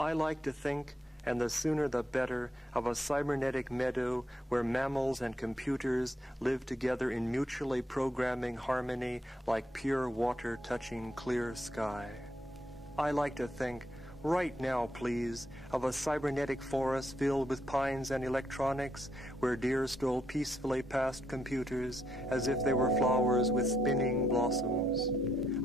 I like to think, and the sooner the better, of a cybernetic meadow where mammals and computers live together in mutually programming harmony like pure water touching clear sky. I like to think, right now please, of a cybernetic forest filled with pines and electronics where deer stroll peacefully past computers as if they were flowers with spinning blossoms.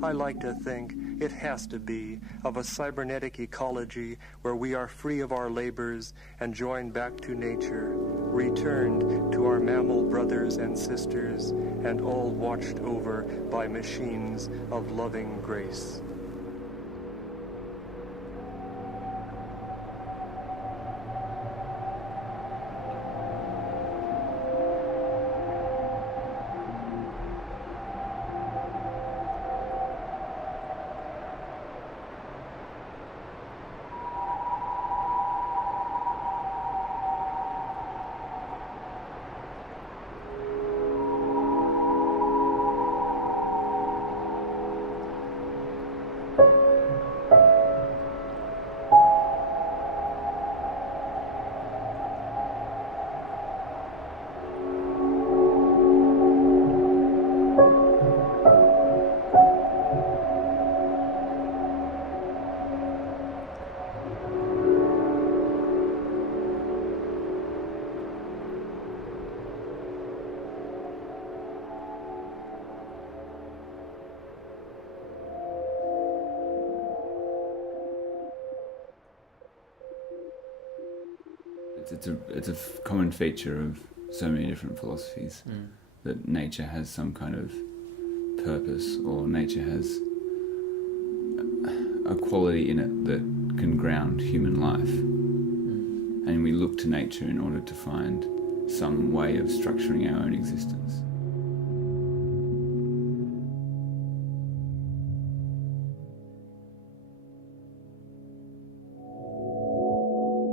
I like to think, it has to be, of a cybernetic ecology where we are free of our labors and joined back to nature, returned to our mammal brothers and sisters, and all watched over by machines of loving grace. It's a common feature of so many different philosophies that nature has some kind of purpose, or nature has a quality in it that can ground human life. And we look to nature in order to find some way of structuring our own existence.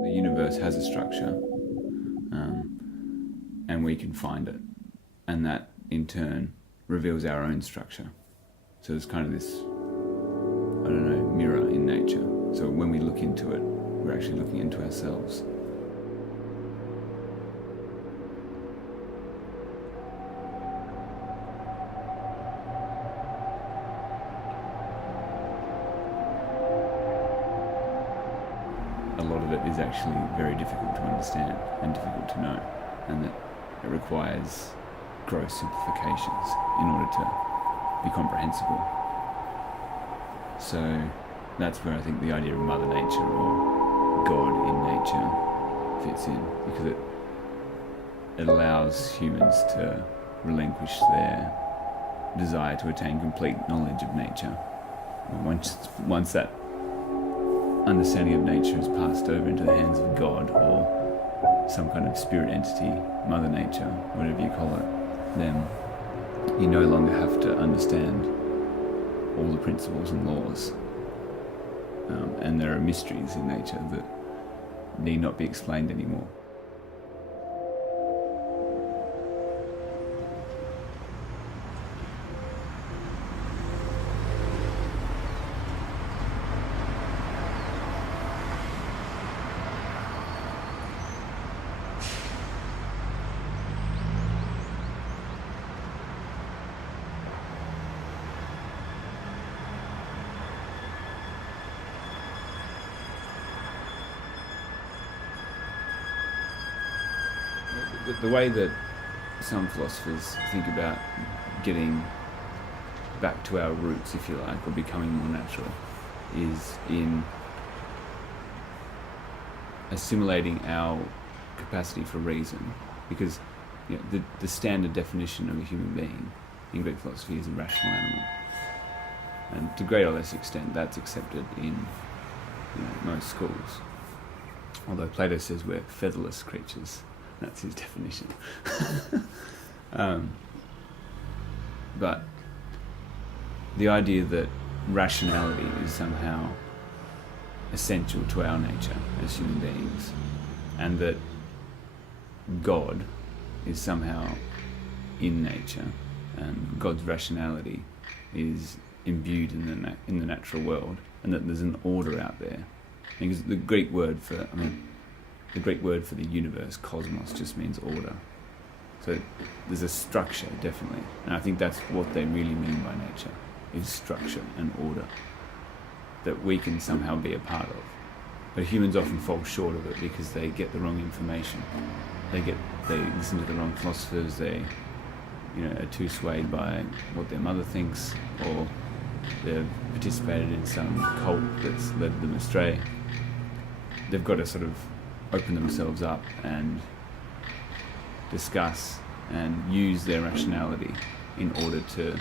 The universe has a structure, and we can find it, and that in turn reveals our own structure. So it's kind of this, mirror in nature. So when we look into it, we're actually looking into ourselves. A lot of it is actually very difficult to understand and difficult to know, and that it requires gross simplifications in order to be comprehensible. So that's where I think the idea of Mother Nature or God in nature fits in, because it allows humans to relinquish their desire to attain complete knowledge of nature. Once that understanding of nature is passed over into the hands of God or some kind of spirit entity, Mother Nature, whatever you call it, then you no longer have to understand all the principles and laws. And there are mysteries in nature that need not be explained anymore. The way that some philosophers think about getting back to our roots, if you like, or becoming more natural, is in assimilating our capacity for reason. Because the standard definition of a human being in Greek philosophy is a rational animal. And to greater or less extent, that's accepted in most schools. Although Plato says we're featherless creatures. That's his definition. But the idea that rationality is somehow essential to our nature as human beings, and that God is somehow in nature, and God's rationality is imbued in the natural world, and that there's an order out there Because the Greek word for the universe, cosmos, just means order. So there's a structure, definitely. And I think that's what they really mean by nature, is structure and order that we can somehow be a part of. But humans often fall short of it because they get the wrong information. They listen to the wrong philosophers, they are too swayed by what their mother thinks, or they've participated in some cult that's led them astray. They've got to sort of open themselves up and discuss and use their rationality in order to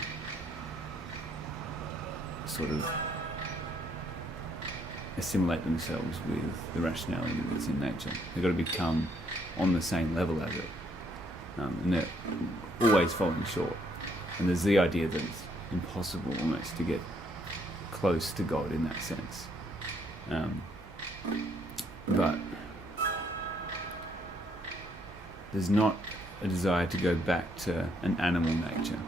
sort of assimilate themselves with the rationality that's in nature. They've got to become on the same level as it. And they're always falling short. And there's the idea that it's impossible almost to get close to God in that sense. But there's not a desire to go back to an animal nature.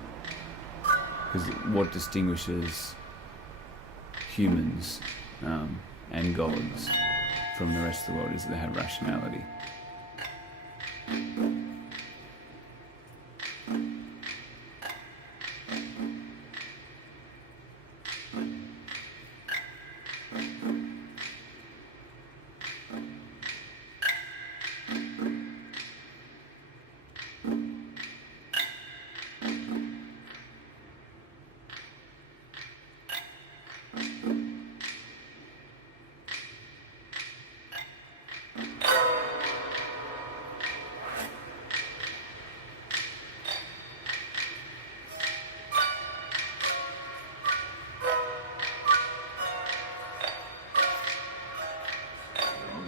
Because what distinguishes humans and gods from the rest of the world is that they have rationality.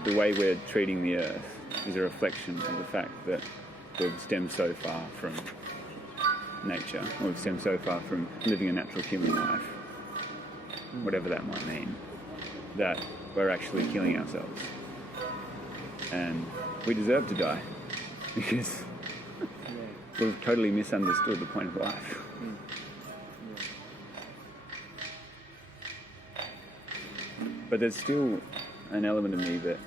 The way we're treating the earth is a reflection of the fact that we've stemmed so far from nature, or we've stemmed so far from living a natural human life, whatever that might mean, that we're actually killing ourselves. And we deserve to die, because we've totally misunderstood the point of life. But there's still an element of me that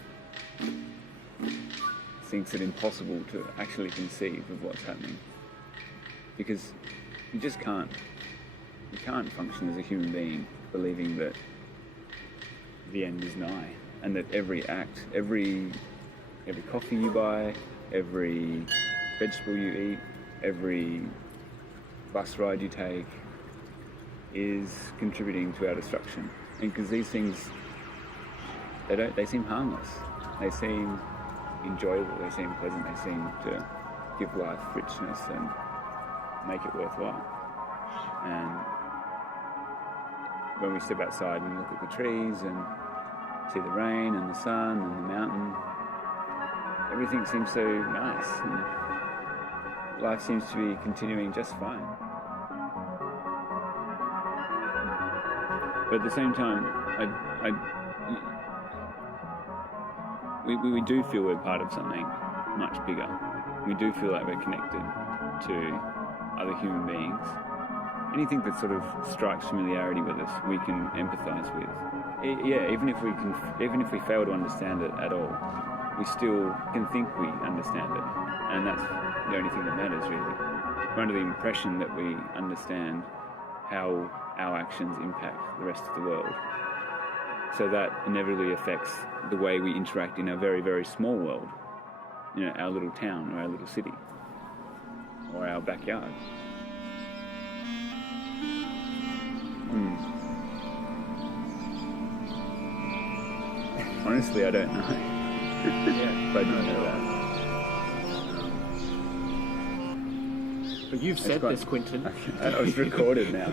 thinks it impossible to actually conceive of what's happening, because you just can't. You can't function as a human being believing that the end is nigh, and that every act, every coffee you buy, every vegetable you eat, every bus ride you take is contributing to our destruction. And because these things, they seem harmless. They seem enjoyable, they seem pleasant, they seem to give life richness and make it worthwhile. And when we step outside and look at the trees and see the rain and the sun and the mountain, everything seems so nice, and life seems to be continuing just fine. But at the same time, we do feel we're part of something much bigger. We do feel like we're connected to other human beings. Anything that sort of strikes familiarity with us, we can empathise with. Even if we fail to understand it at all, we still can think we understand it, and that's the only thing that matters, really. We're under the impression that we understand how our actions impact the rest of the world. So that inevitably affects the way we interact in our very, very small world. Our little town, or our little city, or our backyard. Honestly, I don't know. If I don't know that. But you've said this, Quinton. I was recorded now.